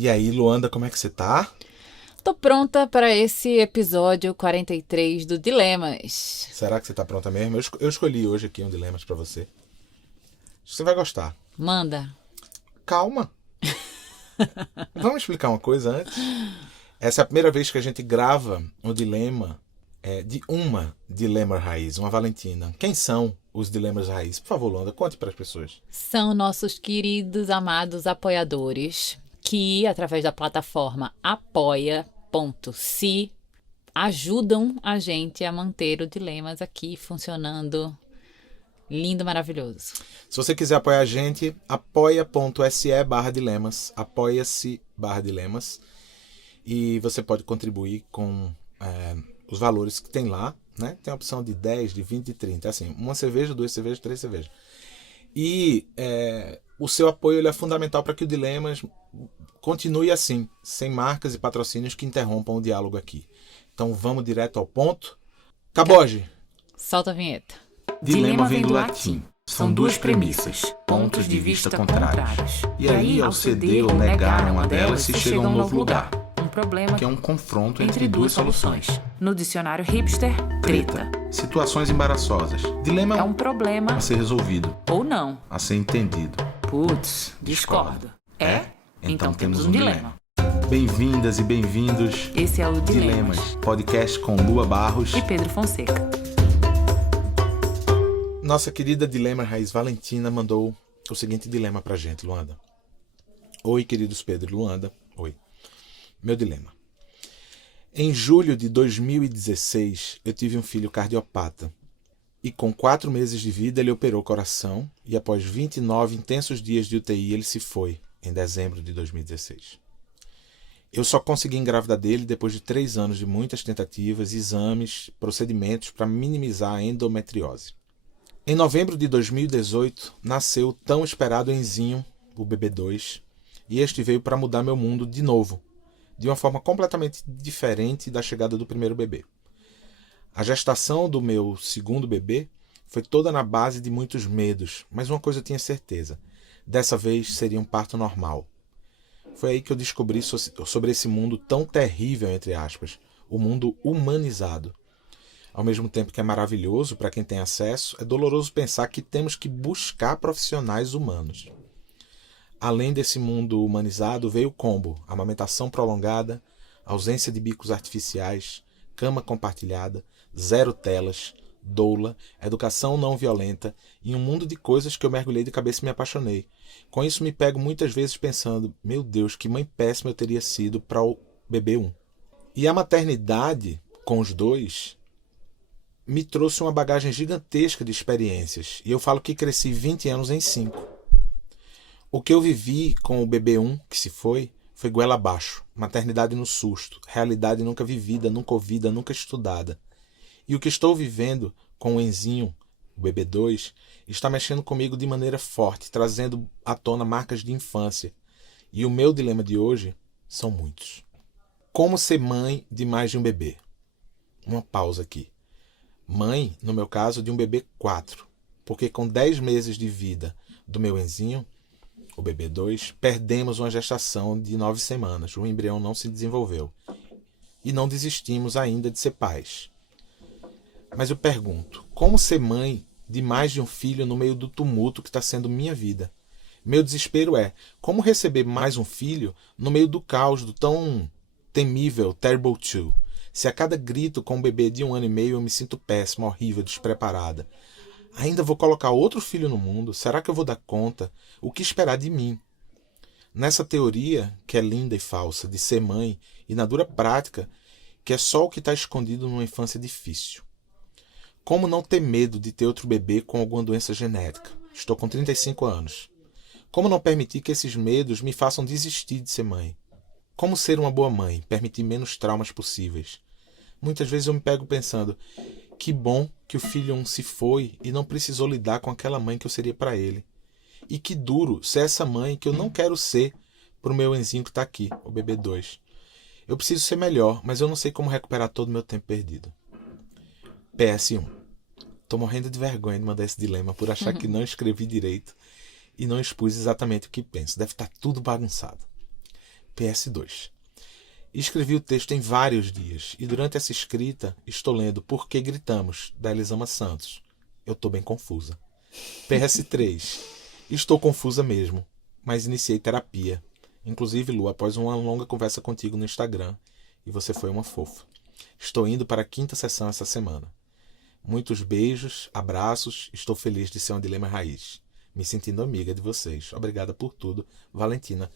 E aí, Luanda, como é que você tá? Tô pronta para esse episódio 43 do Dilemas. Será que você tá pronta mesmo? Eu escolhi hoje aqui um Dilemas pra você. Acho que você vai gostar. Manda. Calma. Vamos explicar uma coisa antes? Essa é a primeira vez que a gente grava um dilema de uma dilema raiz, uma Valentina. Quem são os dilemas raiz? Por favor, Luanda, conte para as pessoas. São nossos queridos, amados apoiadores que, através da plataforma apoia.se, ajudam a gente a manter o Dilemas aqui funcionando lindo, maravilhoso. Se você quiser apoiar a gente, apoia.se/dilemas, apoia-se/dilemas, e você pode contribuir com os valores que tem lá, né? Tem a opção de 10, de 20, de 30, assim, uma cerveja, duas cervejas, três cervejas. E o seu apoio ele é fundamental para que o Dilemas continue assim, sem marcas e patrocínios que interrompam o diálogo aqui. Então vamos direto ao ponto. Caboge! Solta a vinheta. Dilema vem do latim. São duas premissas, pontos de vista contrários. E aí, ao ceder ou negar uma delas, se chega a um novo lugar, Um problema que é um confronto entre duas soluções. No dicionário hipster, treta. Situações embaraçosas. Dilema É um problema a ser resolvido, ou não. a ser entendido. Putz, discordo. É? Então temos um dilema. Bem-vindas e bem-vindos. Esse é o Dilemas, Dilemas. podcast com Lua Barros. E Pedro Fonseca. Nossa querida Dilema Raiz Valentina mandou o seguinte dilema pra gente, Luanda. Oi, queridos Pedro e Luanda. Oi. Meu dilema. Em julho de 2016, eu tive um filho cardiopata. E com 4 meses de vida, ele operou o coração. E após 29 intensos dias de UTI, ele se foi, em dezembro de 2016. Eu só consegui engravidar dele depois de 3 anos de muitas tentativas, exames, procedimentos para minimizar a endometriose. Em novembro de 2018, nasceu o tão esperado Enzinho, o bebê 2, e este veio para mudar meu mundo de novo, de uma forma completamente diferente da chegada do primeiro bebê. A gestação do meu segundo bebê foi toda na base de muitos medos, mas uma coisa eu tinha certeza: dessa vez seria um parto normal. Foi aí que eu descobri sobre esse mundo tão terrível, entre aspas, o mundo humanizado. Ao mesmo tempo que é maravilhoso para quem tem acesso, é doloroso pensar que temos que buscar profissionais humanos. Além desse mundo humanizado, veio o combo: amamentação prolongada, ausência de bicos artificiais, cama compartilhada, 0 telas, doula, educação não violenta e um mundo de coisas que eu mergulhei de cabeça e me apaixonei. Com isso me pego muitas vezes pensando: meu Deus, que mãe péssima eu teria sido para o bebê 1. E a maternidade, com os dois, me trouxe uma bagagem gigantesca de experiências. E eu falo que cresci 20 anos em 5. O que eu vivi com o bebê 1, que se foi goela abaixo. Maternidade no susto. Realidade nunca vivida, nunca ouvida, nunca estudada. E o que estou vivendo com o Enzinho, o bebê 2, está mexendo comigo de maneira forte, trazendo à tona marcas de infância. E o meu dilema de hoje são muitos. Como ser mãe de mais de um bebê? Uma pausa aqui. Mãe, no meu caso, de um bebê 4, porque com 10 meses de vida do meu Enzinho, o bebê 2, perdemos uma gestação de 9 semanas. O embrião não se desenvolveu. E não desistimos ainda de ser pais. Mas eu pergunto, como ser mãe de mais de um filho no meio do tumulto que está sendo minha vida? Meu desespero é, como receber mais um filho no meio do caos do tão temível Terrible 2? Se a cada grito com um bebê de 1 ano e meio eu me sinto péssima, horrível, despreparada. Ainda vou colocar outro filho no mundo? Será que eu vou dar conta? O que esperar de mim? Nessa teoria, que é linda e falsa, de ser mãe, e na dura prática, que é só o que está escondido numa infância difícil. Como não ter medo de ter outro bebê com alguma doença genética? Estou com 35 anos. Como não permitir que esses medos me façam desistir de ser mãe? Como ser uma boa mãe? Permitir menos traumas possíveis? Muitas vezes eu me pego pensando: que bom que o filho 1 se foi e não precisou lidar com aquela mãe que eu seria para ele. E que duro ser essa mãe que eu não quero ser para o meu Enzinho que está aqui, o bebê 2. Eu preciso ser melhor, mas eu não sei como recuperar todo o meu tempo perdido. PS1. Tô morrendo de vergonha de mandar esse dilema por achar que não escrevi direito e não expus exatamente o que penso. Deve estar tudo bagunçado. PS2. Escrevi o texto em vários dias e durante essa escrita estou lendo Por que Gritamos, da Elisama Santos. Eu estou bem confusa. PS3. Estou confusa mesmo, mas iniciei terapia. Inclusive, Lu, após uma longa conversa contigo no Instagram, e você foi uma fofa. Estou indo para a 5ª sessão essa semana. Muitos beijos, abraços, estou feliz de ser uma Dilema Raiz. Me sentindo amiga de vocês. Obrigada por tudo, Valentina.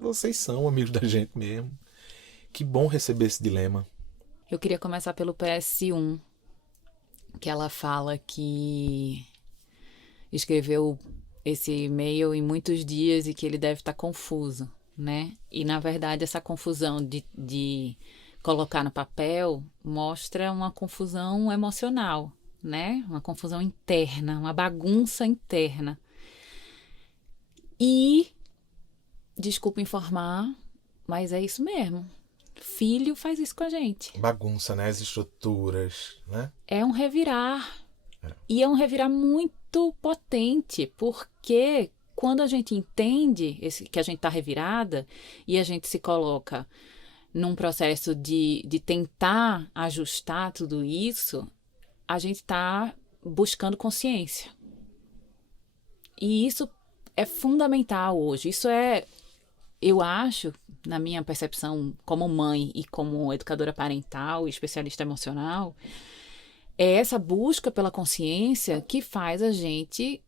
Vocês são amigos da gente mesmo. Que bom receber esse dilema. Eu queria começar pelo PS1, que ela fala que escreveu esse e-mail em muitos dias e que ele deve estar confuso, né? E, na verdade, essa confusão de colocar no papel mostra uma confusão emocional, né? Uma confusão interna, uma bagunça interna. E, desculpa informar, mas é isso mesmo. Filho faz isso com a gente. Bagunça, né? As estruturas, né? É um revirar. E é um revirar muito potente, porque quando a gente entende que a gente está revirada e a gente se coloca num processo de tentar ajustar tudo isso, a gente está buscando consciência. E isso é fundamental hoje. Isso é, eu acho, na minha percepção como mãe e como educadora parental e especialista emocional, é essa busca pela consciência que faz a gente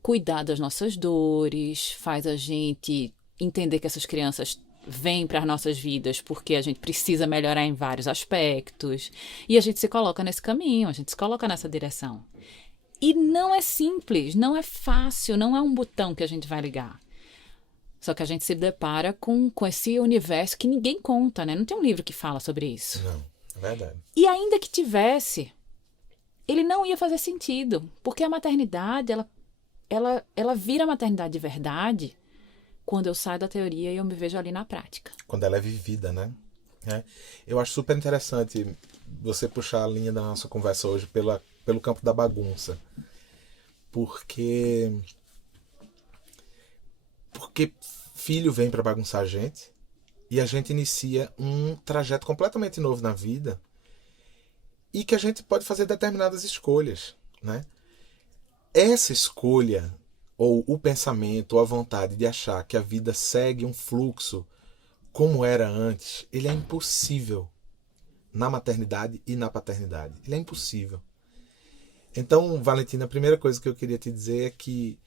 cuidar das nossas dores, faz a gente entender que essas crianças vêm para as nossas vidas porque a gente precisa melhorar em vários aspectos. E a gente se coloca nesse caminho, a gente se coloca nessa direção. E não é simples, não é fácil, não é um botão que a gente vai ligar. Só que a gente se depara com esse universo que ninguém conta, né? Não tem um livro que fala sobre isso. Não, é verdade. E ainda que tivesse, ele não ia fazer sentido, porque a maternidade, ela vira maternidade de verdade quando eu saio da teoria e eu me vejo ali na prática. Quando ela é vivida, né? Eu acho super interessante você puxar a linha da nossa conversa hoje pelo campo da bagunça. Porque filho vem para bagunçar a gente e a gente inicia um trajeto completamente novo na vida e que a gente pode fazer determinadas escolhas, né? Essa escolha, ou o pensamento, ou a vontade de achar que a vida segue um fluxo como era antes, ele é impossível na maternidade e na paternidade. Ele é impossível. Então, Valentina, a primeira coisa que eu queria te dizer é que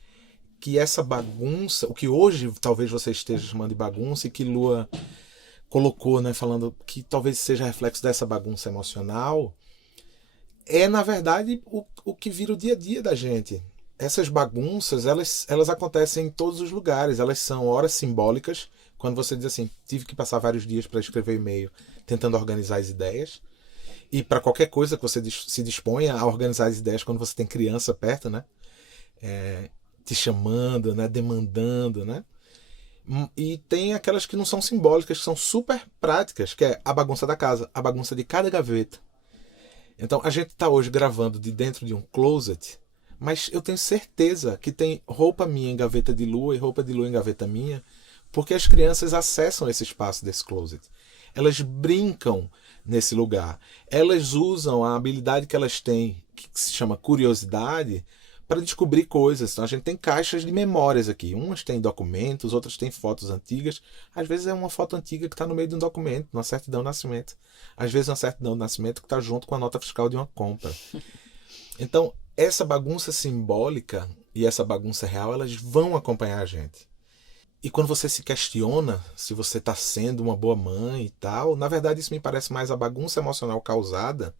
essa bagunça, o que hoje talvez você esteja chamando de bagunça e que Lua colocou, né, falando que talvez seja reflexo dessa bagunça emocional, é, na verdade, o que vira o dia a dia da gente. Essas bagunças, elas acontecem em todos os lugares. Elas são horas simbólicas, quando você diz assim, tive que passar vários dias para escrever e-mail tentando organizar as ideias. E para qualquer coisa que você se disponha a organizar as ideias quando você tem criança perto, né? Te chamando, né? Demandando, né? E tem aquelas que não são simbólicas, que são super práticas, que é a bagunça da casa, a bagunça de cada gaveta. Então, a gente está hoje gravando de dentro de um closet, mas eu tenho certeza que tem roupa minha em gaveta de Lua e roupa de Lua em gaveta minha, porque as crianças acessam esse espaço desse closet. Elas brincam nesse lugar. Elas usam a habilidade que elas têm, que se chama curiosidade, para descobrir coisas. Então, a gente tem caixas de memórias aqui. Umas têm documentos, outras têm fotos antigas. Às vezes é uma foto antiga que está no meio de um documento, numa certidão de nascimento. Às vezes é uma certidão de nascimento que está junto com a nota fiscal de uma compra. Então, essa bagunça simbólica e essa bagunça real, elas vão acompanhar a gente. E quando você se questiona se você está sendo uma boa mãe e tal, na verdade isso me parece mais a bagunça emocional causada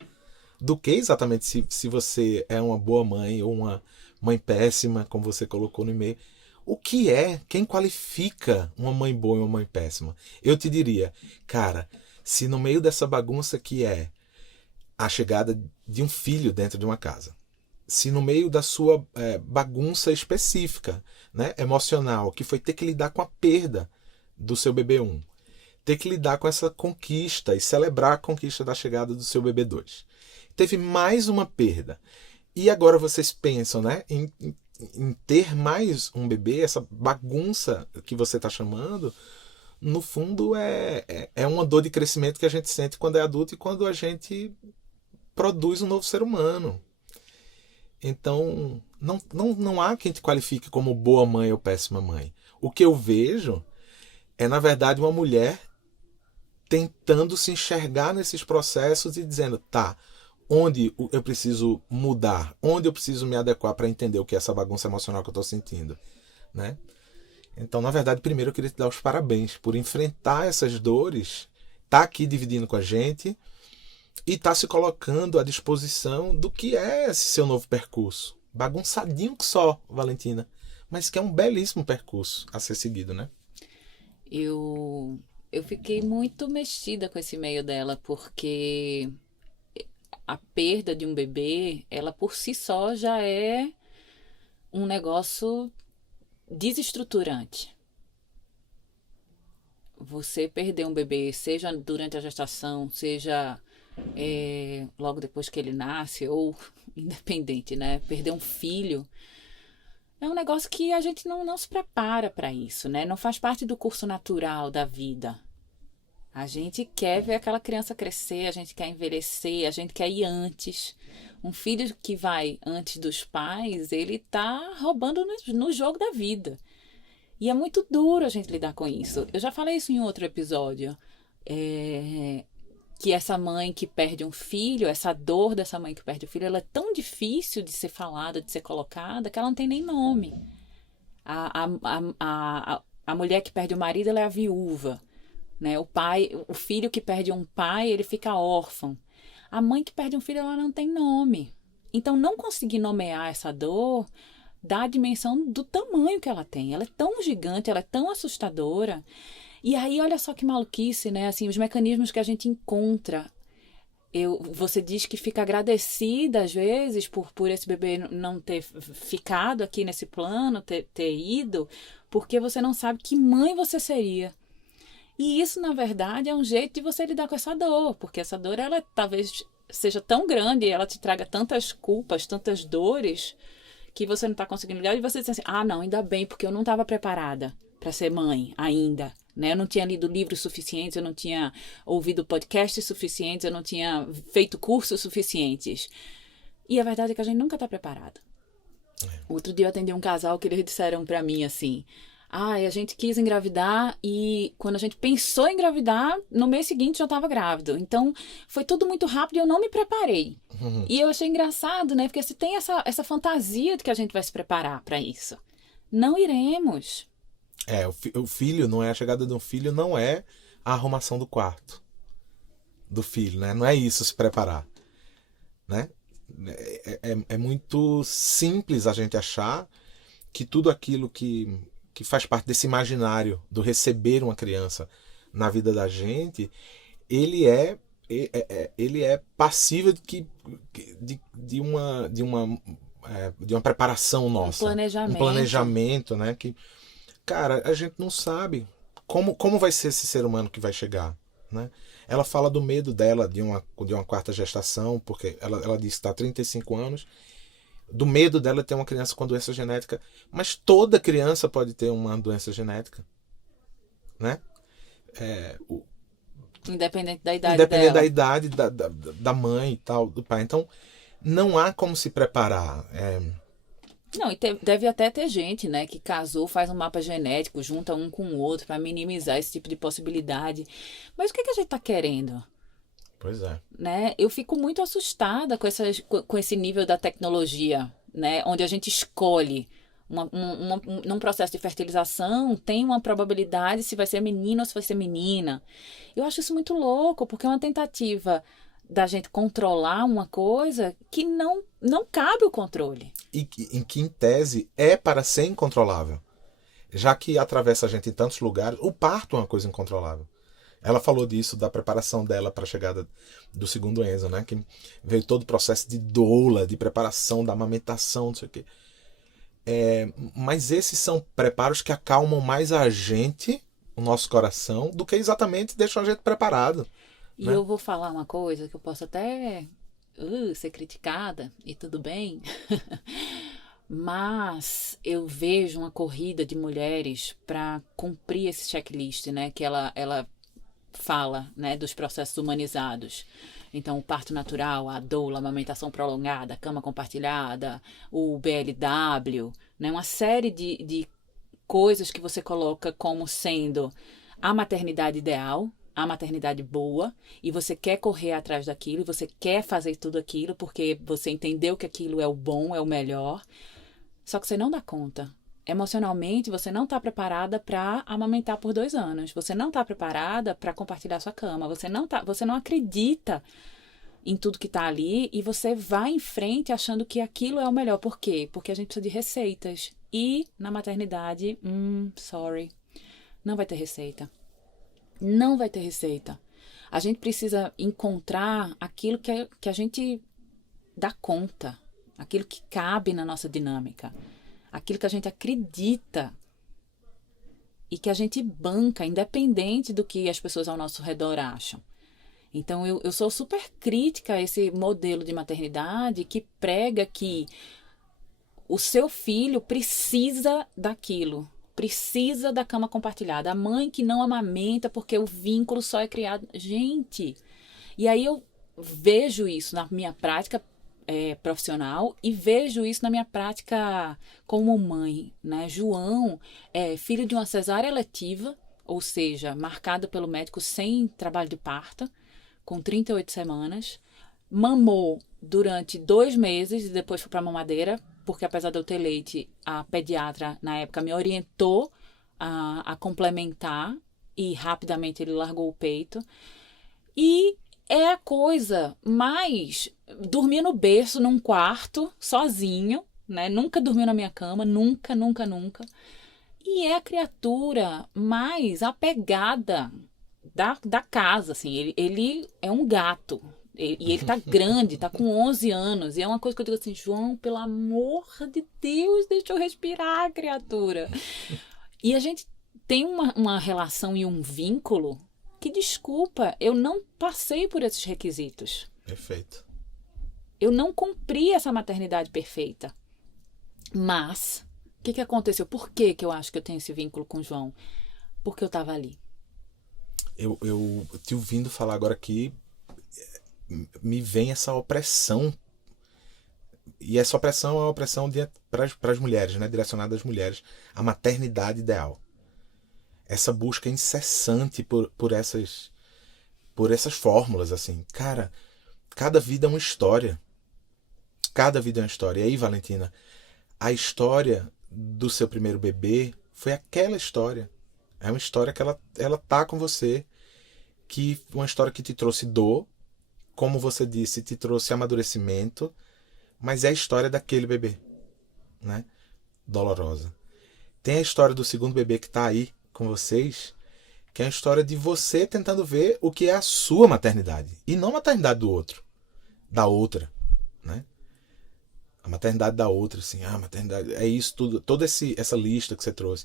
do que exatamente se você é uma boa mãe ou uma mãe péssima, como você colocou no e-mail. O que é? Quem qualifica uma mãe boa e uma mãe péssima? Eu te diria, cara, se no meio dessa bagunça que é a chegada de um filho dentro de uma casa, se no meio da sua bagunça específica, né, emocional, que foi ter que lidar com a perda do seu bebê 1, ter que lidar com essa conquista e celebrar a conquista da chegada do seu bebê 2, teve mais uma perda, e agora vocês pensam, né, em em ter mais um bebê, essa bagunça que você está chamando, no fundo é uma dor de crescimento que a gente sente quando é adulto e quando a gente produz um novo ser humano. Então, não há quem te qualifique como boa mãe ou péssima mãe. O que eu vejo é, na verdade, uma mulher tentando se enxergar nesses processos e dizendo, tá, onde eu preciso mudar, onde eu preciso me adequar para entender o que é essa bagunça emocional que eu estou sentindo, né? Então, na verdade, primeiro eu queria te dar os parabéns por enfrentar essas dores, tá aqui dividindo com a gente e tá se colocando à disposição do que é esse seu novo percurso. Bagunçadinho que só, Valentina, mas que é um belíssimo percurso a ser seguido, né? Eu fiquei muito mexida com esse e-mail dela, porque a perda de um bebê, ela por si só já é um negócio desestruturante. Você perder um bebê, seja durante a gestação, seja logo depois que ele nasce, ou independente, né? Perder um filho é um negócio que a gente não se prepara para isso, né? Não faz parte do curso natural da vida. A gente quer ver aquela criança crescer, a gente quer envelhecer, a gente quer ir antes. Um filho que vai antes dos pais, ele tá roubando no jogo da vida. E é muito duro a gente lidar com isso. Eu já falei isso em outro episódio. Que essa mãe que perde um filho, essa dor dessa mãe que perde o filho, ela é tão difícil de ser falada, de ser colocada, que ela não tem nem nome. A mulher que perde o marido, ela é a viúva. Né? O filho que perde um pai, ele fica órfão. A mãe que perde um filho, ela não tem nome. Então, não conseguir nomear essa dor dá a dimensão do tamanho que ela tem. Ela é tão gigante, ela é tão assustadora. E aí, olha só que maluquice, né? Assim, os mecanismos que a gente encontra. Você diz que fica agradecida, às vezes, por esse bebê não ter ficado aqui nesse plano, ter ido, porque você não sabe que mãe você seria. E isso, na verdade, é um jeito de você lidar com essa dor, porque essa dor, ela talvez seja tão grande, ela te traga tantas culpas, tantas dores, que você não está conseguindo lidar, e você diz assim, não, ainda bem, porque eu não estava preparada para ser mãe ainda, né? Eu não tinha lido livros suficientes, eu não tinha ouvido podcasts suficientes, eu não tinha feito cursos suficientes. E a verdade é que a gente nunca está preparado. Outro dia eu atendi um casal que eles disseram para mim assim, a gente quis engravidar e quando a gente pensou em engravidar, no mês seguinte já estava grávido. Então, foi tudo muito rápido e eu não me preparei. E eu achei engraçado, né? Porque você tem essa fantasia de que a gente vai se preparar para isso. Não iremos. O filho, não é a chegada de um filho, não é a arrumação do quarto do filho, né? Não é isso, se preparar, né? É muito simples a gente achar que tudo aquilo que faz parte desse imaginário do receber uma criança na vida da gente, ele é passível de uma preparação nossa. Um planejamento, né? Que, cara, a gente não sabe como vai ser esse ser humano que vai chegar, né? Ela fala do medo dela de uma quarta gestação, porque ela diz que está há 35 anos, do medo dela ter uma criança com doença genética, mas toda criança pode ter uma doença genética, né? Independente da idade independente dela. da idade da mãe e tal, do pai. Então, não há como se preparar. Não, e deve até ter gente, né, que casou, faz um mapa genético, junta um com o outro para minimizar esse tipo de possibilidade. Mas o que a gente está querendo? Pois é. Né? Eu fico muito assustada com esse nível da tecnologia, né? Onde a gente escolhe num processo de fertilização, tem uma probabilidade se vai ser menino ou se vai ser menina. Eu acho isso muito louco, porque é uma tentativa da gente controlar uma coisa que não cabe o controle. E em que, em tese, é para ser incontrolável. Já que atravessa a gente em tantos lugares, o parto é uma coisa incontrolável. Ela falou disso, da preparação dela para a chegada do segundo Enzo, né? Que veio todo o processo de doula, de preparação, da amamentação, não sei o quê. Mas esses são preparos que acalmam mais a gente, o nosso coração, do que exatamente deixam a gente preparado. E né? eu vou falar uma coisa que eu posso até ser criticada, e tudo bem. Mas eu vejo uma corrida de mulheres para cumprir esse checklist, né? Que ela fala, né? Dos processos humanizados. Então, o parto natural, a doula, a amamentação prolongada, a cama compartilhada, o BLW, né? Uma série de coisas que você coloca como sendo a maternidade ideal, a maternidade boa, e você quer correr atrás daquilo, você quer fazer tudo aquilo, porque você entendeu que aquilo é o bom, é o melhor. Só que você não dá conta. Emocionalmente, você não está preparada para amamentar por 2 anos. Você não está preparada para compartilhar sua cama. Você não acredita em tudo que está ali e você vai em frente achando que aquilo é o melhor. Por quê? Porque a gente precisa de receitas. E na maternidade, sorry, não vai ter receita. Não vai ter receita. A gente precisa encontrar aquilo que a gente dá conta. Aquilo que cabe na nossa dinâmica. Aquilo que a gente acredita. E que a gente banca, independente do que as pessoas ao nosso redor acham. Então, eu sou super crítica a esse modelo de maternidade que prega que o seu filho precisa daquilo. Precisa da cama compartilhada. A mãe que não amamenta porque o vínculo só é criado. Gente! E aí eu vejo isso na minha prática profissional e vejo isso na minha prática como mãe, né? João é filho de uma cesárea eletiva, ou seja, marcado pelo médico sem trabalho de parto, com 38 semanas, mamou durante 2 meses e depois foi para mamadeira, porque apesar de eu ter leite, a pediatra na época me orientou a complementar e rapidamente ele largou o peito. E é a coisa mais... Dormia no berço, num quarto, sozinho, né? Nunca dormiu na minha cama, nunca, nunca, nunca. E é a criatura mais apegada da casa, assim. Ele é um gato. E ele tá grande, tá com 11 anos. E é uma coisa que eu digo assim, João, pelo amor de Deus, deixa eu respirar, criatura. E a gente tem uma relação e um vínculo que, desculpa, eu não passei por esses requisitos. Perfeito. Eu não cumpri essa maternidade perfeita. Mas, o que aconteceu? Por que eu acho que eu tenho esse vínculo com o João? Porque eu estava ali. Eu te ouvindo falar agora aqui, me vem essa opressão. E essa opressão é uma opressão para as mulheres, né? Direcionada às mulheres. A maternidade ideal. Essa busca incessante por essas fórmulas, assim. Cara, cada vida é uma história. Cada vida é uma história. E aí, Valentina, a história do seu primeiro bebê foi aquela história. É uma história que ela tá com você. Uma história que te trouxe dor, como você disse, te trouxe amadurecimento, mas é a história daquele bebê, né? Dolorosa. Tem a história do segundo bebê que tá aí com vocês, que é a história de você tentando ver o que é a sua maternidade. E não a maternidade do outro. Da outra, né? A maternidade da outra, assim. A maternidade... É isso tudo. Toda essa lista que você trouxe.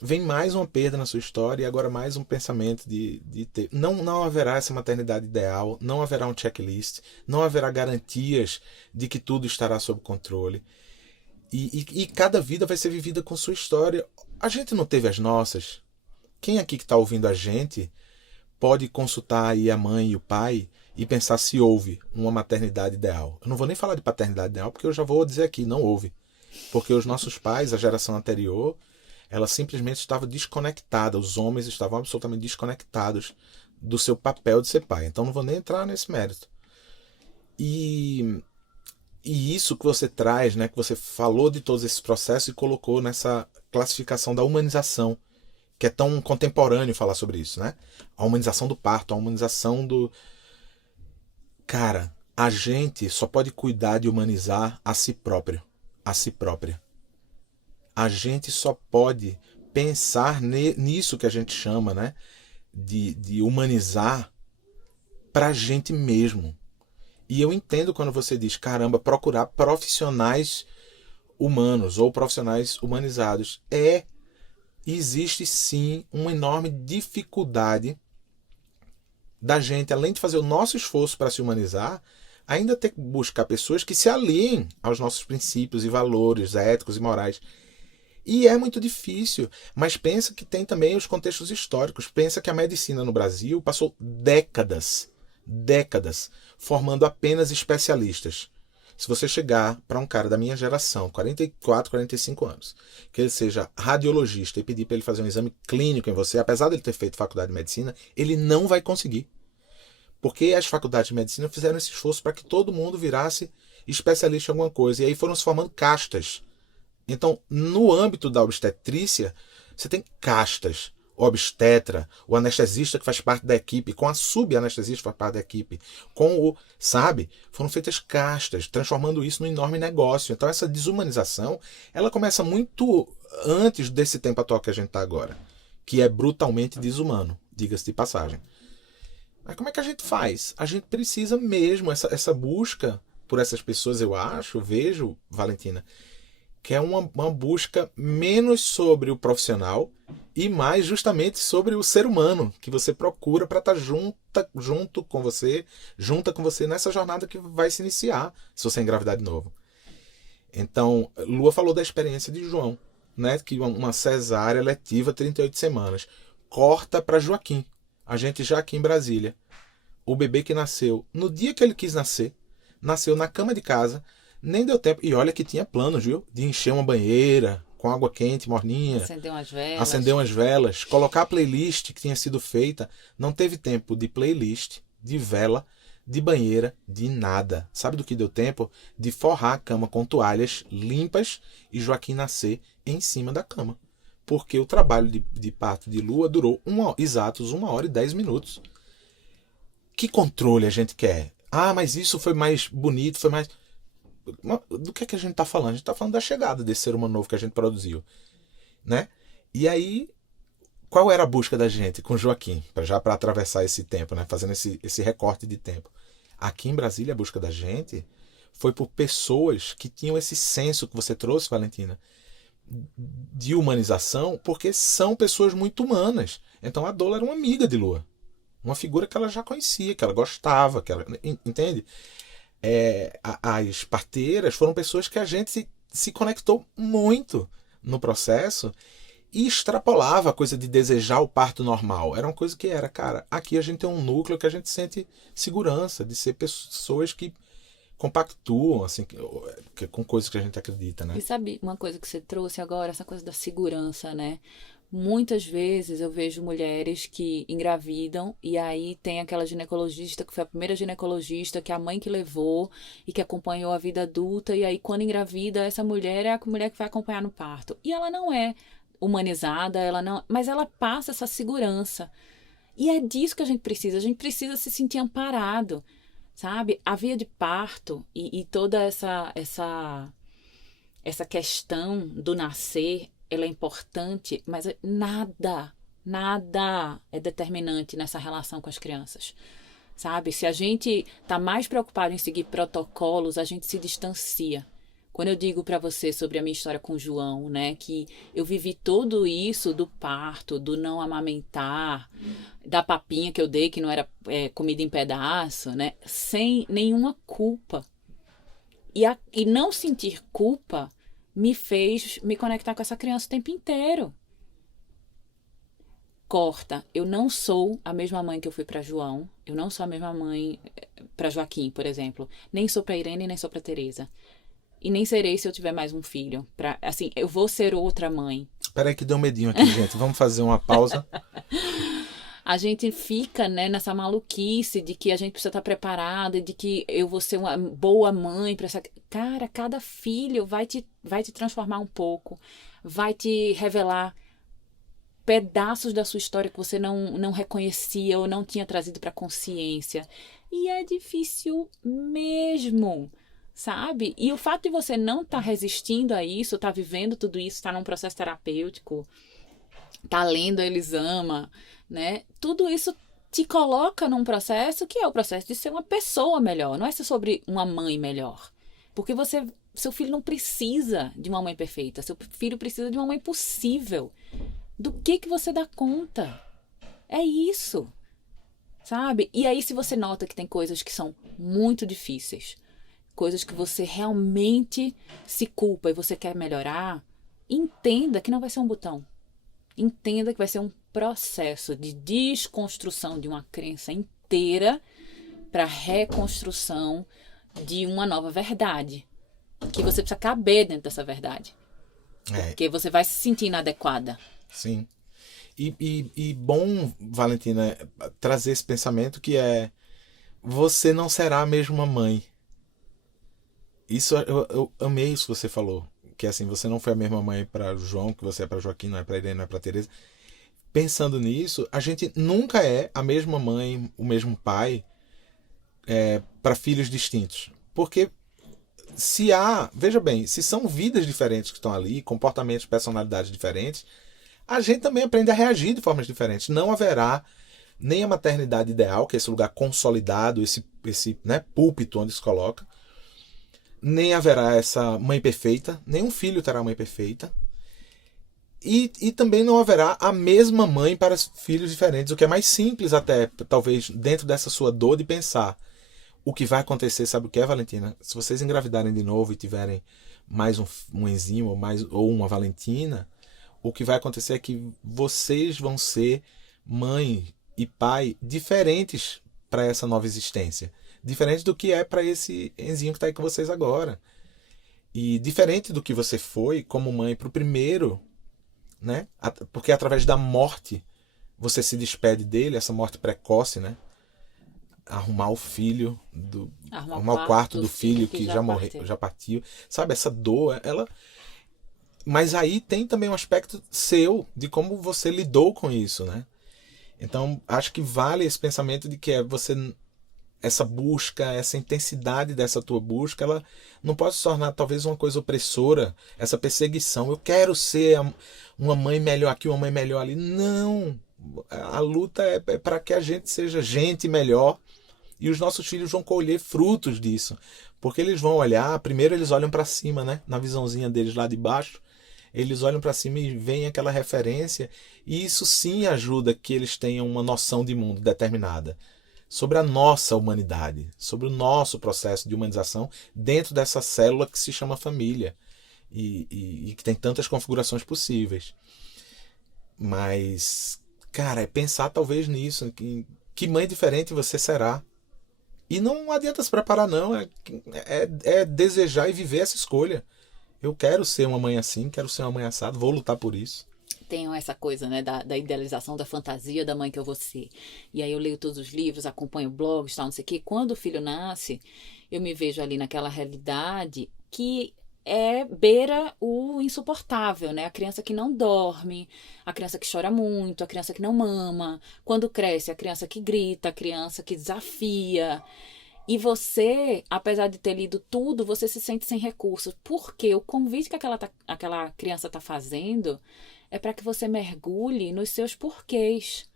Vem mais uma perda na sua história e agora mais um pensamento de ter... Não haverá essa maternidade ideal. Não haverá um checklist. Não haverá garantias de que tudo estará sob controle. E cada vida vai ser vivida com sua história. A gente não teve as nossas. Quem aqui que está ouvindo a gente pode consultar aí a mãe e o pai e pensar se houve uma maternidade ideal. Eu não vou nem falar de paternidade ideal, porque eu já vou dizer aqui, não houve. Porque os nossos pais, a geração anterior, ela simplesmente estava desconectada. Os homens estavam absolutamente desconectados do seu papel de ser pai. Então não vou nem entrar nesse mérito. E isso que você traz, né, que você falou de todos esses processos e colocou nessa classificação da humanização, que é tão contemporâneo falar sobre isso, né? A humanização do parto, a humanização do... Cara, a gente só pode cuidar de humanizar a si próprio, a si própria. A gente só pode pensar nisso que a gente chama, né, de humanizar pra gente mesmo. E eu entendo quando você diz, caramba, procurar profissionais humanos ou profissionais humanizados. Existe sim uma enorme dificuldade da gente, além de fazer o nosso esforço para se humanizar, ainda ter que buscar pessoas que se aliem aos nossos princípios e valores éticos e morais. E é muito difícil, mas pensa que tem também os contextos históricos. Pensa que a medicina no Brasil passou décadas formando apenas especialistas. Se você chegar para um cara da minha geração, 44, 45 anos, que ele seja radiologista e pedir para ele fazer um exame clínico em você, apesar de ele ter feito faculdade de medicina, ele não vai conseguir. Porque as faculdades de medicina fizeram esse esforço para que todo mundo virasse especialista em alguma coisa. E aí foram se formando castas. Então, no âmbito da obstetrícia, você tem castas. O obstetra, o anestesista que faz parte da equipe, com a subanestesista que faz parte da equipe, com o, sabe? Foram feitas castas, transformando isso num enorme negócio. Então essa desumanização, ela começa muito antes desse tempo atual que a gente está agora, que é brutalmente desumano, diga-se de passagem. Mas como é que a gente faz? A gente precisa mesmo, essa busca por essas pessoas, eu acho, eu vejo, Valentina, que é uma busca menos sobre o profissional e mais justamente sobre o ser humano que você procura para estar junto com você, junta com você nessa jornada que vai se iniciar se você engravidar de novo. Então, Lua falou da experiência de João, né? Que uma cesárea letiva 38 semanas. Corta para Joaquim, a gente já aqui em Brasília. O bebê que nasceu no dia que ele quis nascer, nasceu na cama de casa, nem deu tempo. E olha que tinha planos, viu? De encher uma banheira com água quente, morninha. Acender umas velas. Colocar a playlist que tinha sido feita. Não teve tempo de playlist, de vela, de banheira, de nada. Sabe do que deu tempo? De forrar a cama com toalhas limpas e Joaquim nascer em cima da cama. Porque o trabalho de parto de Lua durou exatos 1 hora e 10 minutos. Que controle a gente quer? Ah, mas isso foi mais bonito, foi mais... Do que a gente está falando? A gente está falando da chegada desse ser humano novo que a gente produziu, né? E aí, qual era a busca da gente com Joaquim? Para atravessar esse tempo, né? Fazendo esse recorte de tempo. Aqui em Brasília, a busca da gente foi por pessoas que tinham esse senso que você trouxe, Valentina, de humanização, porque são pessoas muito humanas. Então a Dola era uma amiga de Lua. Uma figura que ela já conhecia, que ela gostava, que ela, entende? As parteiras foram pessoas que a gente se conectou muito no processo e extrapolava a coisa de desejar o parto normal. Era uma coisa que era, cara, aqui a gente tem um núcleo que a gente sente segurança de ser pessoas que compactuam assim, com coisas que a gente acredita, né? E sabe uma coisa que você trouxe agora, essa coisa da segurança, né? Muitas vezes eu vejo mulheres que engravidam e aí tem aquela ginecologista que foi a primeira ginecologista, que é a mãe que levou e que acompanhou a vida adulta, e aí quando engravida, essa mulher é a mulher que vai acompanhar no parto. E ela não é humanizada, mas ela passa essa segurança. E é disso que a gente precisa se sentir amparado, sabe? A via de parto e toda essa questão do nascer, ela é importante, mas nada é determinante nessa relação com as crianças, sabe? Se a gente está mais preocupado em seguir protocolos, a gente se distancia. Quando eu digo para você sobre a minha história com o João, né, que eu vivi tudo isso do parto, do não amamentar, da papinha que eu dei, que não era comida em pedaço, né, sem nenhuma culpa. E não sentir culpa me fez me conectar com essa criança o tempo inteiro. Corta. Eu não sou a mesma mãe que eu fui para João. Eu não sou a mesma mãe para Joaquim, por exemplo. Nem sou para Irene, nem sou para Teresa. E nem serei se eu tiver mais um filho. Assim, eu vou ser outra mãe. Peraí que deu um medinho aqui, gente. Vamos fazer uma pausa. A gente fica, né, nessa maluquice de que a gente precisa estar preparada, de que eu vou ser uma boa mãe para essa... Cara, cada filho vai te transformar um pouco, vai te revelar pedaços da sua história que você não reconhecia ou não tinha trazido para a consciência. E é difícil mesmo, sabe? E o fato de você não estar resistindo a isso, estar vivendo tudo isso, estar num processo terapêutico, estar lendo a Elisama, né? Tudo isso te coloca num processo que é o processo de ser uma pessoa melhor. Não é ser sobre uma mãe melhor. Porque seu filho não precisa de uma mãe perfeita. Seu filho precisa de uma mãe possível. Do que você dá conta? É isso. sabe? E aí, se você nota que tem coisas que são muito difíceis, coisas que você realmente se culpa e você quer melhorar, entenda que não vai ser um botão. Entenda que vai ser um processo de desconstrução de uma crença inteira para reconstrução de uma nova verdade. Que você precisa caber dentro dessa verdade. Porque você vai se sentir inadequada. Sim. E bom, Valentina, trazer esse pensamento que é: você não será a mesma mãe. Isso, eu amei isso que você falou. Que assim, você não foi a mesma mãe para o João, que você é para Joaquim, não é para Irene, não é para Teresa. Pensando nisso, a gente nunca é a mesma mãe, o mesmo pai para filhos distintos. Porque veja bem, se são vidas diferentes que estão ali, comportamentos, personalidades diferentes, a gente também aprende a reagir de formas diferentes. Não haverá nem a maternidade ideal, que é esse lugar consolidado, esse né, púlpito onde se coloca, nem haverá essa mãe perfeita, nenhum filho terá mãe perfeita, e também não haverá a mesma mãe para filhos diferentes, o que é mais simples até, talvez, dentro dessa sua dor de pensar. O que vai acontecer, sabe o que é, Valentina? Se vocês engravidarem de novo e tiverem mais um Enzinho ou uma Valentina, o que vai acontecer é que vocês vão ser mãe e pai diferentes para essa nova existência. Diferente do que é para esse Enzinho que está aí com vocês agora. E diferente do que você foi como mãe para o primeiro, né? Porque através da morte você se despede dele, essa morte precoce, né? Arrumar o filho, arrumar o quarto do filho que já morreu, já partiu. Sabe, essa dor, ela... Mas aí tem também um aspecto seu, de como você lidou com isso, né? Então, acho que vale esse pensamento de que essa busca, essa intensidade dessa tua busca, ela não pode se tornar talvez uma coisa opressora, essa perseguição. Eu quero ser uma mãe melhor aqui, uma mãe melhor ali. Não! A luta é para que a gente seja gente melhor, e os nossos filhos vão colher frutos disso. Porque eles vão olhar, primeiro eles olham para cima, né? Na visãozinha deles lá de baixo, eles olham para cima e veem aquela referência, e isso sim ajuda que eles tenham uma noção de mundo determinada, sobre a nossa humanidade, sobre o nosso processo de humanização dentro dessa célula que se chama família, e que tem tantas configurações possíveis. Mas, cara, é pensar talvez nisso, que mãe diferente você será. E não adianta se preparar, não. É desejar e viver essa escolha. Eu quero ser uma mãe assim, quero ser uma mãe assada, vou lutar por isso. Tem essa coisa, né, da idealização, da fantasia da mãe que eu vou ser. E aí eu leio todos os livros, acompanho blogs, tal, não sei o quê. Quando o filho nasce, eu me vejo ali naquela realidade que beira o insuportável, né? A criança que não dorme, a criança que chora muito, a criança que não mama. Quando cresce, a criança que grita, a criança que desafia. E você, apesar de ter lido tudo, você se sente sem recursos. Porque o convite que aquela criança está fazendo é para que você mergulhe nos seus porquês.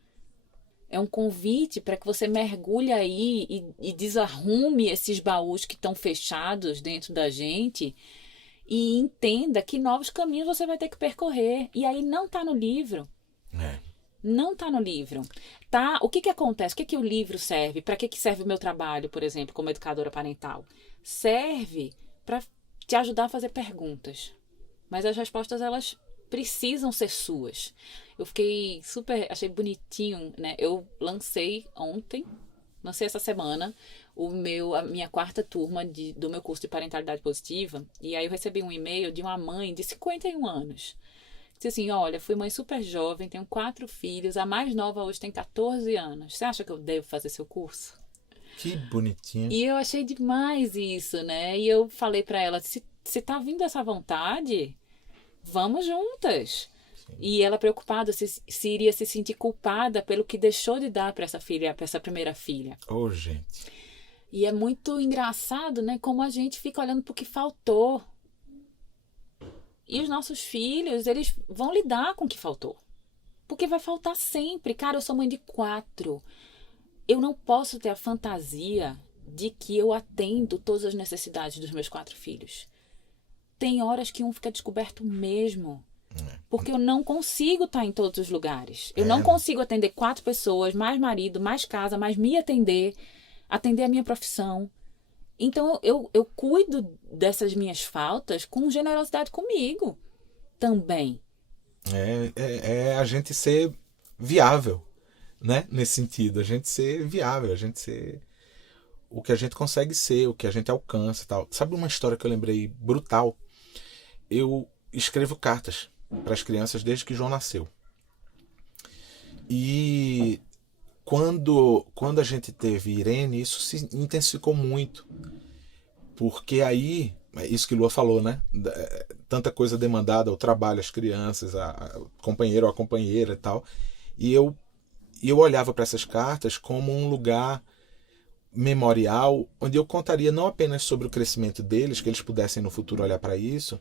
É um convite para que você mergulhe aí e desarrume esses baús que estão fechados dentro da gente e entenda que novos caminhos você vai ter que percorrer. E aí não está no livro. Não está no livro. Tá? O que acontece? O que o livro serve? Para que serve o meu trabalho, por exemplo, como educadora parental? Serve para te ajudar a fazer perguntas. Mas as respostas, elas precisam ser suas. Eu fiquei achei bonitinho, né? Eu lancei essa semana, a minha 4ª turma do meu curso de parentalidade positiva. E aí eu recebi um e-mail de uma mãe de 51 anos. Disse assim: olha, fui mãe super jovem, tenho 4 filhos, a mais nova hoje tem 14 anos. Você acha que eu devo fazer seu curso? Que bonitinho. E eu achei demais isso, né? E eu falei para ela: se tá vindo essa vontade, vamos juntas. Sim. E ela preocupada se iria se sentir culpada pelo que deixou de dar para essa primeira filha. Oh, gente. E é muito engraçado, né? Como a gente fica olhando pro que faltou. E os nossos filhos, eles vão lidar com o que faltou. Porque vai faltar sempre. Cara, eu sou mãe de 4. Eu não posso ter a fantasia de que eu atendo todas as necessidades dos meus 4 filhos. Tem horas que um fica descoberto mesmo. Porque eu não consigo estar em todos os lugares. Eu não consigo atender 4 pessoas, mais marido, mais casa, mais me atender a minha profissão. Então, eu cuido dessas minhas faltas com generosidade comigo também. É a gente ser viável, né? Nesse sentido. A gente ser viável, a gente ser o que a gente consegue ser, o que a gente alcança e tal. Sabe uma história que eu lembrei brutal? Eu escrevo cartas para as crianças desde que João nasceu. E quando a gente teve Irene, isso se intensificou muito. Porque aí, é isso que Lua falou, né? Tanta coisa demandada, o trabalho, as crianças, a companheiro ou a companheira e tal. E eu olhava para essas cartas como um lugar memorial, onde eu contaria não apenas sobre o crescimento deles, que eles pudessem no futuro olhar para isso,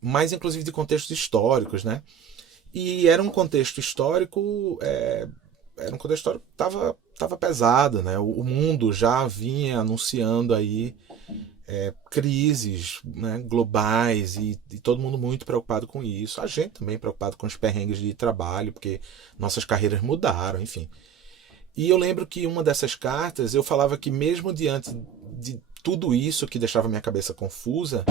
mas inclusive de contextos históricos, né? E era um contexto histórico, que estava pesado, né? O mundo já vinha anunciando aí crises, né, globais e todo mundo muito preocupado com isso. A gente também preocupado com os perrengues de trabalho, porque nossas carreiras mudaram, enfim. E eu lembro que uma dessas cartas eu falava que mesmo diante de tudo isso que deixava minha cabeça confusa,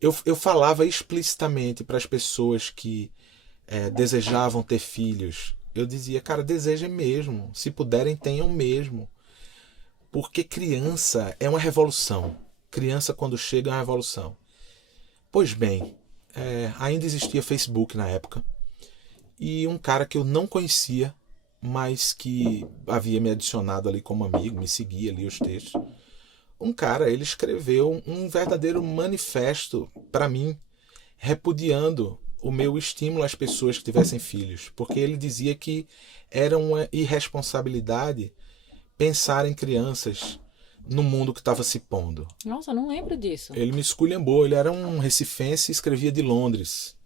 eu falava explicitamente para as pessoas que desejavam ter filhos. Eu dizia, cara, desejem mesmo. Se puderem, tenham mesmo. Porque criança é uma revolução. Criança, quando chega, é uma revolução. Pois bem, ainda existia Facebook na época. E um cara que eu não conhecia, mas que havia me adicionado ali como amigo, me seguia ali os textos. Um cara, ele escreveu um verdadeiro manifesto para mim, repudiando o meu estímulo às pessoas que tivessem filhos. Porque ele dizia que era uma irresponsabilidade pensar em crianças no mundo que estava se pondo. Nossa, eu não lembro disso. Ele me esculhambou, ele era um recifense e escrevia de Londres.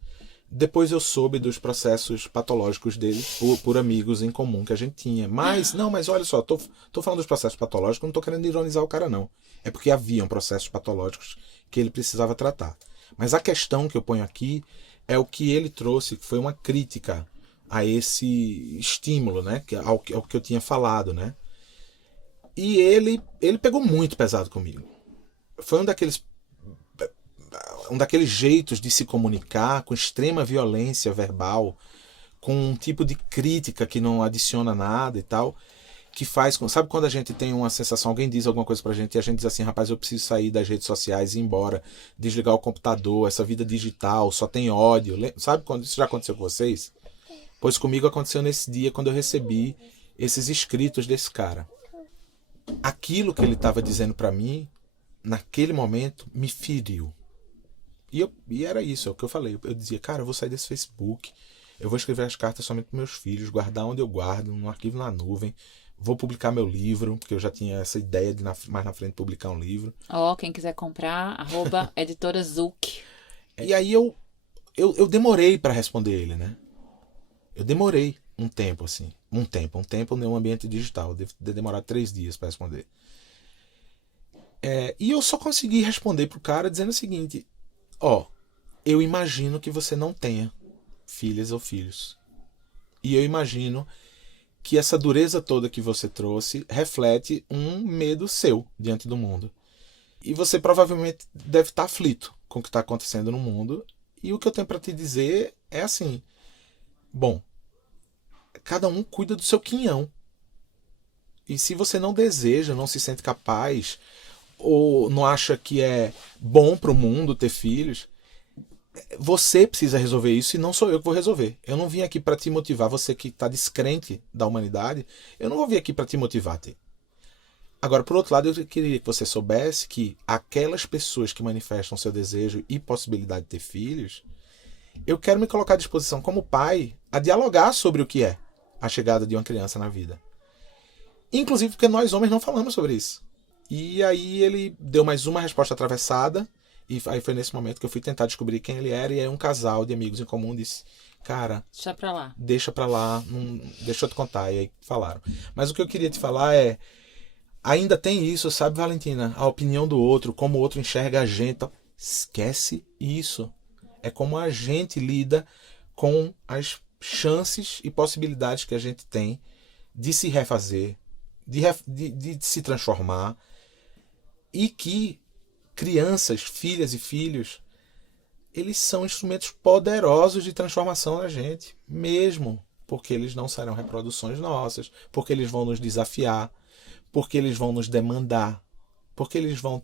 Depois eu soube dos processos patológicos dele por amigos em comum que a gente tinha. Mas olha só, tô falando dos processos patológicos, não tô querendo ironizar o cara não. É porque haviam processos patológicos que ele precisava tratar. Mas a questão que eu ponho aqui é o que ele trouxe, que foi uma crítica a esse estímulo, né? Ao que eu tinha falado, né? E ele pegou muito pesado comigo. Foi um daqueles jeitos de se comunicar com extrema violência verbal, com um tipo de crítica que não adiciona nada e tal, que faz... Sabe quando a gente tem uma sensação, alguém diz alguma coisa pra gente e a gente diz assim, rapaz, eu preciso sair das redes sociais e ir embora, desligar o computador, essa vida digital, só tem ódio. Sabe quando isso já aconteceu com vocês? Pois comigo aconteceu nesse dia, quando eu recebi esses escritos desse cara. Aquilo que ele estava dizendo para mim, naquele momento, me feriu. E era isso, é o que eu falei. Eu dizia, cara, eu vou sair desse Facebook, eu vou escrever as cartas somente para meus filhos, guardar onde eu guardo, num arquivo na nuvem, vou publicar meu livro, porque eu já tinha essa ideia de mais na frente publicar um livro. Quem quiser comprar, @editora Zuc. E aí eu demorei para responder ele, né? Eu demorei um tempo, assim. Um tempo no ambiente digital. Eu devo ter demorado 3 dias para responder. E eu só consegui responder pro cara dizendo o seguinte: eu imagino que você não tenha filhas ou filhos. E eu imagino que essa dureza toda que você trouxe reflete um medo seu diante do mundo. E você provavelmente deve estar aflito com o que está acontecendo no mundo. E o que eu tenho para te dizer é assim: bom, cada um cuida do seu quinhão. E se você não deseja, não se sente capaz, ou não acha que é bom para o mundo ter filhos, você precisa resolver isso e não sou eu que vou resolver. Eu não vim aqui para te motivar, você que está descrente da humanidade, eu não vou vir aqui para te motivar a ter. Agora, por outro lado, eu queria que você soubesse que aquelas pessoas que manifestam seu desejo e possibilidade de ter filhos, eu quero me colocar à disposição como pai a dialogar sobre o que é a chegada de uma criança na vida. Inclusive porque nós homens não falamos sobre isso. E aí ele deu mais uma resposta atravessada, e aí foi nesse momento que eu fui tentar descobrir quem ele era, e aí um casal de amigos em comum disse, cara, deixa pra lá, deixa eu te contar. E aí falaram. Mas o que eu queria te falar é, ainda tem isso, sabe, Valentina? A opinião do outro, como o outro enxerga a gente. Esquece isso. É como a gente lida com as chances e possibilidades que a gente tem de se refazer, de se transformar, e que crianças, filhas e filhos, eles são instrumentos poderosos de transformação da gente, mesmo porque eles não serão reproduções nossas, porque eles vão nos desafiar, porque eles vão nos demandar, porque eles vão,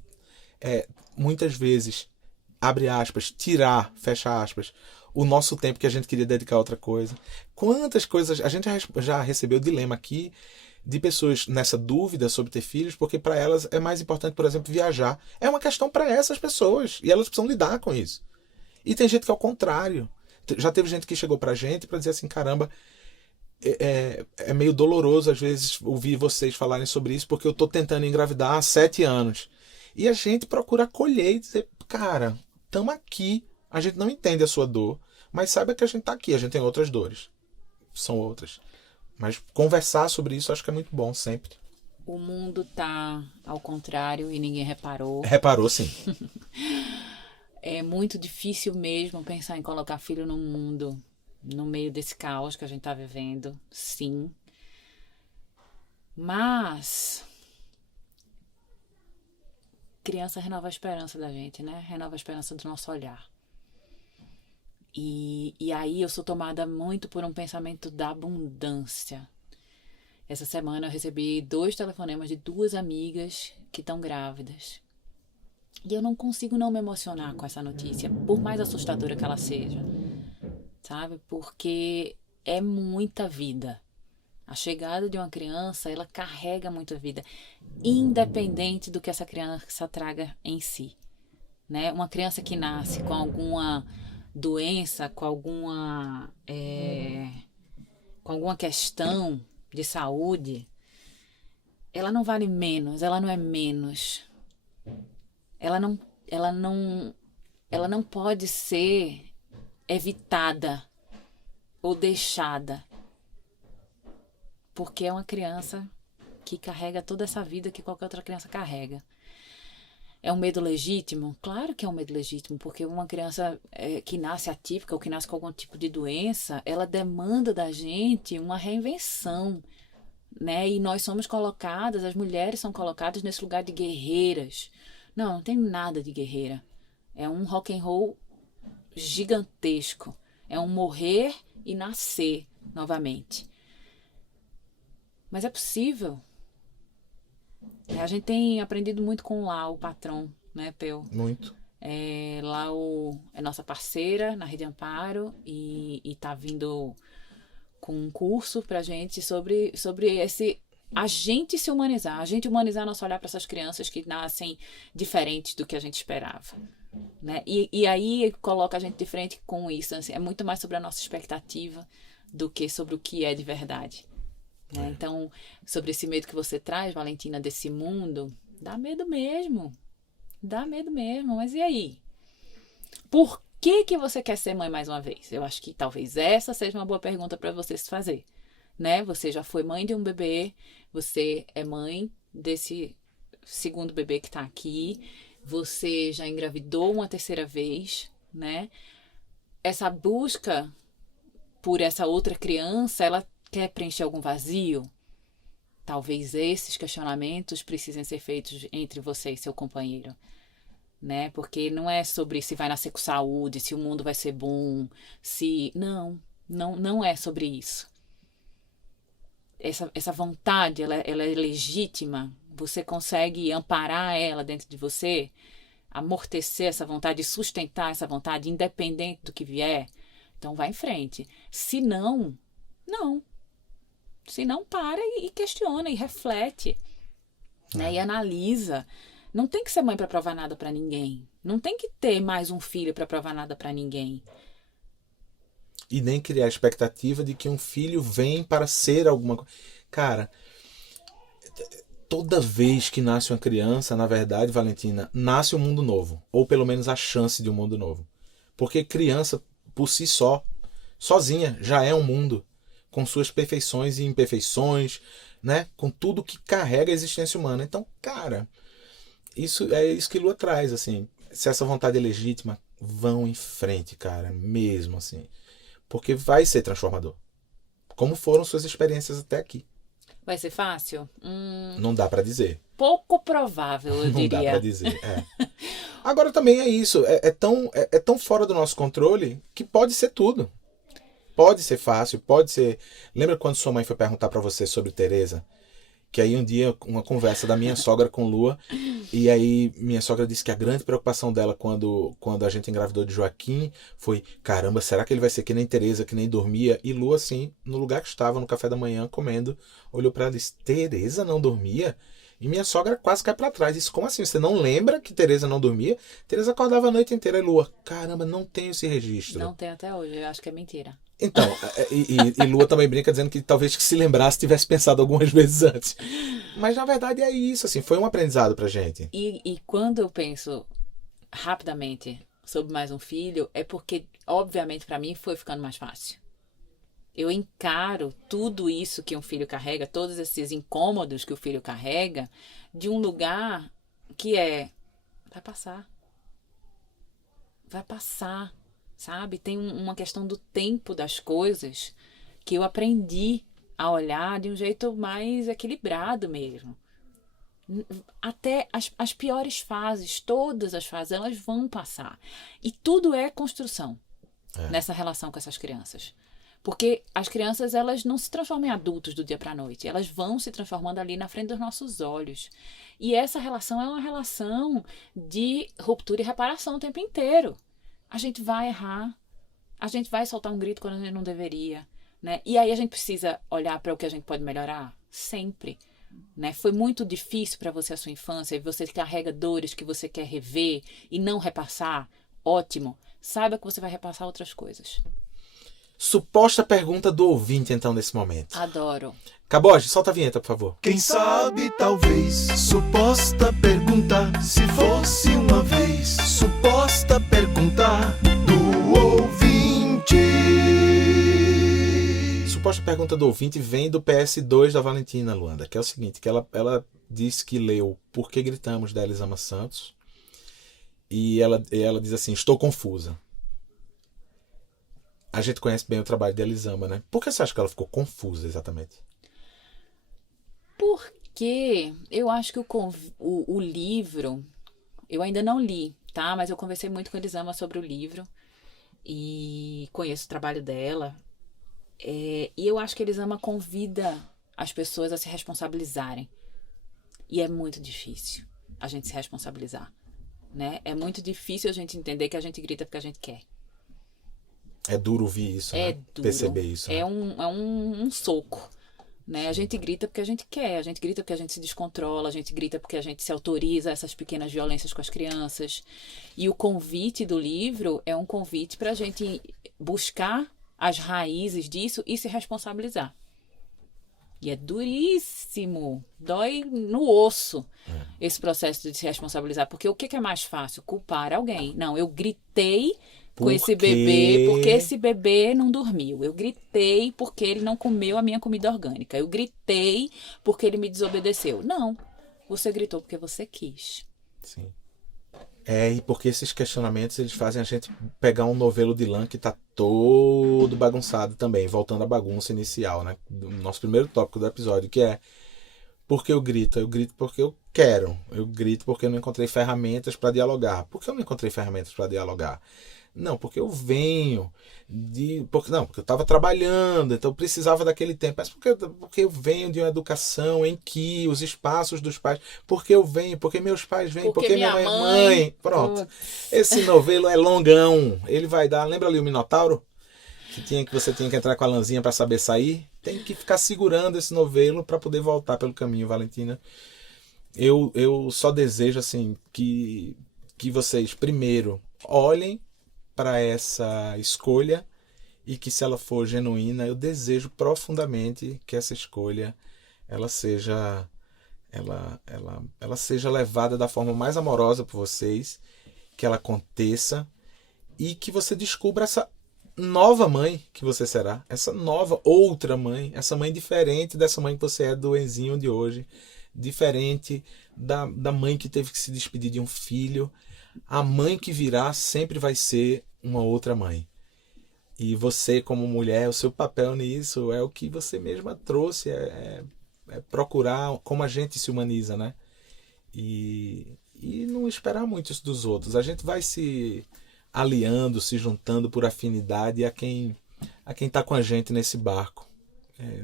muitas vezes, abre aspas, tirar, fecha aspas, o nosso tempo que a gente queria dedicar a outra coisa. Quantas coisas... A gente já recebeu dilema aqui de pessoas nessa dúvida sobre ter filhos, porque para elas é mais importante, por exemplo, viajar. É uma questão para essas pessoas, e elas precisam lidar com isso. E tem gente que é o contrário. Já teve gente que chegou pra gente para dizer assim, caramba, é meio doloroso às vezes ouvir vocês falarem sobre isso, porque eu tô tentando engravidar há 7 anos. E a gente procura acolher e dizer, cara, estamos aqui, a gente não entende a sua dor, mas saiba que a gente tá aqui, a gente tem outras dores. São outras. Mas conversar sobre isso acho que é muito bom sempre. O mundo tá ao contrário e ninguém reparou. Reparou, sim. É muito difícil mesmo pensar em colocar filho no mundo, no meio desse caos que a gente tá vivendo, sim. Mas criança renova a esperança da gente, né? Renova a esperança do nosso olhar. E aí eu sou tomada muito por um pensamento da abundância. Essa semana eu recebi 2 telefonemas de 2 amigas que estão grávidas. E eu não consigo não me emocionar com essa notícia, por mais assustadora que ela seja, sabe? Porque é muita vida. A chegada de uma criança, ela carrega muita vida, independente do que essa criança traga em si, né? Uma criança que nasce com alguma doença, com alguma questão de saúde, ela não vale menos, ela não é menos. Ela não pode ser evitada ou deixada, porque é uma criança que carrega toda essa vida que qualquer outra criança carrega. É um medo legítimo? Claro que é um medo legítimo, porque uma criança que nasce atípica ou que nasce com algum tipo de doença, ela demanda da gente uma reinvenção, né? E nós somos colocadas, as mulheres são colocadas nesse lugar de guerreiras. Não tem nada de guerreira. É um rock and roll gigantesco. É um morrer e nascer novamente. Mas é possível. A gente tem aprendido muito com o Lau, o patrão, né, Peu? Muito. Lau é nossa parceira na Rede Amparo e tá vindo com um curso pra gente sobre esse... A gente se humanizar, a gente humanizar nosso olhar para essas crianças que nascem diferentes do que a gente esperava, né? E aí coloca a gente de frente com isso, assim, é muito mais sobre a nossa expectativa do que sobre o que é de verdade, né? Então, sobre esse medo que você traz, Valentina, desse mundo, dá medo mesmo, mas e aí? Por que você quer ser mãe mais uma vez? Eu acho que talvez essa seja uma boa pergunta para você se fazer, né? Você já foi mãe de um bebê, você é mãe desse segundo bebê que tá aqui, você já engravidou uma 3ª vez, né? Essa busca por essa outra criança, ela quer preencher algum vazio? Talvez esses questionamentos precisem ser feitos entre você e seu companheiro, né? Porque não é sobre se vai nascer com saúde, se o mundo vai ser bom, se... Não é sobre isso. Essa vontade, ela é legítima, você consegue amparar ela dentro de você, amortecer essa vontade, sustentar essa vontade, independente do que vier, então vai em frente. Se não, não. Se não, para e questiona, e reflete, né? E analisa. Não tem que ser mãe para provar nada para ninguém. Não tem que ter mais um filho para provar nada para ninguém. E nem criar a expectativa de que um filho vem para ser alguma coisa. Cara, toda vez que nasce uma criança, na verdade, Valentina, nasce um mundo novo. Ou pelo menos a chance de um mundo novo. Porque criança, por si só, sozinha, já é um mundo. Com suas perfeições e imperfeições, né? Com tudo que carrega a existência humana. Então, cara, isso é isso que Lua traz, assim. Se essa vontade é legítima, vão em frente, cara, mesmo assim. Porque vai ser transformador. Como foram suas experiências até aqui? Vai ser fácil? Não dá pra dizer. Pouco provável, eu Não dá pra diria. dizer, Agora também é isso, é tão fora do nosso controle que pode ser tudo. Pode ser fácil, pode ser... Lembra quando sua mãe foi perguntar pra você sobre Teresa? Que aí um dia, uma conversa da minha sogra com Lua, e aí minha sogra disse que a grande preocupação dela quando a gente engravidou de Joaquim foi, caramba, será que ele vai ser que nem Teresa, que nem dormia? E Lua, assim, no lugar que estava, no café da manhã, comendo, olhou pra ela e disse, Teresa não dormia? E minha sogra quase cai pra trás. Disse, como assim? Você não lembra que Teresa não dormia? Teresa acordava a noite inteira. E Lua, caramba, não tenho esse registro. Não tem até hoje, eu acho que é mentira. Então, e Lua também brinca dizendo que talvez que se lembrasse tivesse pensado algumas vezes antes. Mas na verdade é isso, assim, foi um aprendizado pra gente. E quando eu penso rapidamente sobre mais um filho, é porque, obviamente, pra mim foi ficando mais fácil. Eu encaro tudo isso que um filho carrega, todos esses incômodos que o filho carrega, de um lugar que vai passar. Vai passar, sabe? Tem uma questão do tempo das coisas que eu aprendi a olhar de um jeito mais equilibrado mesmo. Até as piores fases, todas as fases, elas vão passar. E tudo é construção nessa relação com essas crianças. Porque as crianças, elas não se transformam em adultos do dia para a noite. Elas vão se transformando ali na frente dos nossos olhos. E essa relação é uma relação de ruptura e reparação o tempo inteiro. A gente vai errar. A gente vai soltar um grito quando a gente não deveria. Né? E aí a gente precisa olhar para o que a gente pode melhorar? Sempre. Né? Foi muito difícil para você a sua infância e você carrega dores que você quer rever e não repassar? Ótimo. Saiba que você vai repassar outras coisas. Suposta pergunta do ouvinte, então, nesse momento. Adoro. Caboge, solta a vinheta, por favor. Quem sabe, talvez, suposta pergunta, se fosse uma vez, suposta pergunta do ouvinte. Suposta pergunta do ouvinte vem do PS2 da Valentina, Luanda, que é o seguinte, que ela disse que leu Por que Gritamos, da Elisama Santos, e ela diz assim, estou confusa. A gente conhece bem o trabalho de Elisama, né? Por que você acha que ela ficou confusa, exatamente? Porque eu acho que o livro, eu ainda não li, tá? Mas eu conversei muito com a Elisama sobre o livro e conheço o trabalho dela. E eu acho que a Elisama convida as pessoas a se responsabilizarem. E é muito difícil a gente se responsabilizar, né? É muito difícil a gente entender que a gente grita porque a gente quer. É duro ouvir isso, né? Duro. Perceber isso. É né? um soco. Né? A gente grita porque a gente quer, a gente grita porque a gente se descontrola, a gente grita porque a gente se autoriza a essas pequenas violências com as crianças. E o convite do livro é um convite para a gente buscar as raízes disso e se responsabilizar. E é duríssimo, dói no osso esse processo de se responsabilizar. Porque o que é mais fácil? Culpar alguém. Não, eu gritei com esse bebê, porque esse bebê não dormiu. Eu gritei porque ele não comeu a minha comida orgânica. Eu gritei porque ele me desobedeceu. Não, você gritou porque você quis. Sim. E porque esses questionamentos, eles fazem a gente pegar um novelo de lã que tá todo bagunçado também, voltando à bagunça inicial, né? Do nosso primeiro tópico do episódio, que é por que eu grito? Eu grito porque eu quero. Eu grito porque eu não encontrei ferramentas para dialogar. Por que eu não encontrei ferramentas para dialogar? Não, porque eu venho porque eu estava trabalhando, então eu precisava daquele tempo. Mas porque eu venho de uma educação em que os espaços dos pais... Porque eu venho, porque meus pais vêm, porque minha mãe é mãe. Pronto. Esse novelo é longão. Ele vai dar... Lembra ali o Minotauro? Que você tinha que entrar com a lãzinha para saber sair? Tem que ficar segurando esse novelo para poder voltar pelo caminho, Valentina. Eu só desejo assim que vocês, primeiro, olhem para essa escolha e que, se ela for genuína, eu desejo profundamente que essa escolha ela seja levada da forma mais amorosa por vocês, que ela aconteça e que você descubra essa nova mãe que você será, essa nova outra mãe, essa mãe diferente dessa mãe que você é do Enzinho de hoje, diferente da mãe que teve que se despedir de um filho. a mãe que virá sempre vai ser uma outra mãe. E você, como mulher, o seu papel nisso é o que você mesma trouxe, é procurar como a gente se humaniza, né? E não esperar muito isso dos outros. A gente vai se aliando, se juntando por afinidade a quem está com a gente nesse barco.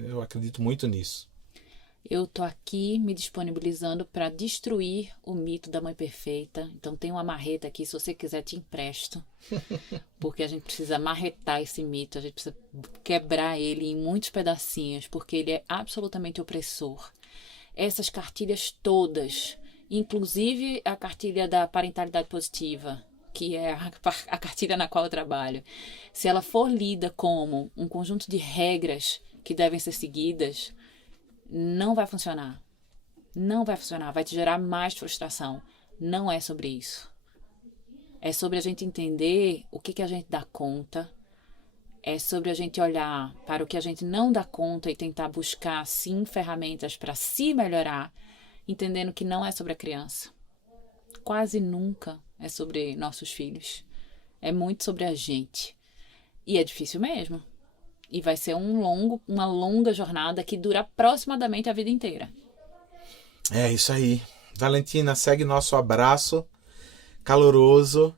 Eu acredito muito nisso. Eu tô aqui me disponibilizando para destruir o mito da mãe perfeita. Então tem uma marreta aqui, se você quiser te empresto. Porque a gente precisa marretar esse mito, a gente precisa quebrar ele em muitos pedacinhos, porque ele é absolutamente opressor. Essas cartilhas todas, inclusive a cartilha da parentalidade positiva, que é a cartilha na qual eu trabalho, se ela for lida como um conjunto de regras que devem ser seguidas, não vai funcionar. Não vai funcionar. Vai te gerar mais frustração. Não é sobre isso. É sobre a gente entender o que a gente dá conta. É sobre a gente olhar para o que a gente não dá conta e tentar buscar, sim, ferramentas para se melhorar, entendendo que não é sobre a criança. Quase nunca é sobre nossos filhos. É muito sobre a gente. E é difícil mesmo. E vai ser uma longa jornada que dura aproximadamente a vida inteira. É isso aí. Valentina, segue nosso abraço caloroso.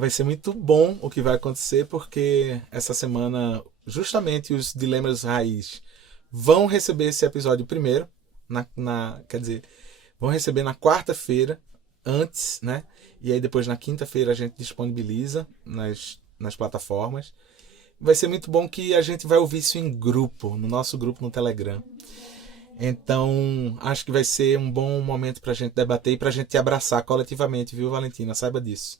Vai ser muito bom o que vai acontecer, porque essa semana, justamente, os Dilemas Raiz vão receber esse episódio primeiro. Quer dizer, vão receber na quarta-feira, antes, né? E aí depois na quinta-feira a gente disponibiliza nas plataformas. Vai ser muito bom que a gente vai ouvir isso em grupo, no nosso grupo no Telegram. Então, acho que vai ser um bom momento para a gente debater e para a gente te abraçar coletivamente, viu, Valentina? Saiba disso.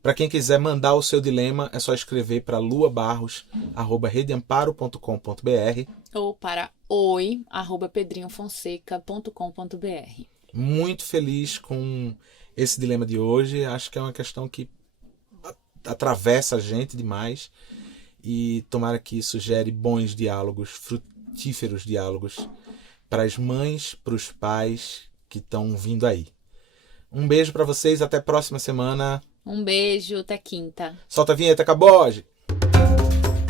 Para quem quiser mandar o seu dilema, é só escrever para luabarros@redeamparo.com.br ou para oi@pedrinhofonseca.com.br. Muito feliz com esse dilema de hoje. Acho que é uma questão que atravessa a gente demais. E tomara que isso gere bons diálogos, frutíferos diálogos para as mães, para os pais que estão vindo aí. Um beijo para vocês, até a próxima semana. Um beijo, até quinta. Solta a vinheta, Caboge!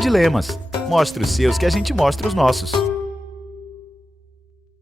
Dilemas. Mostre os seus que a gente mostra os nossos.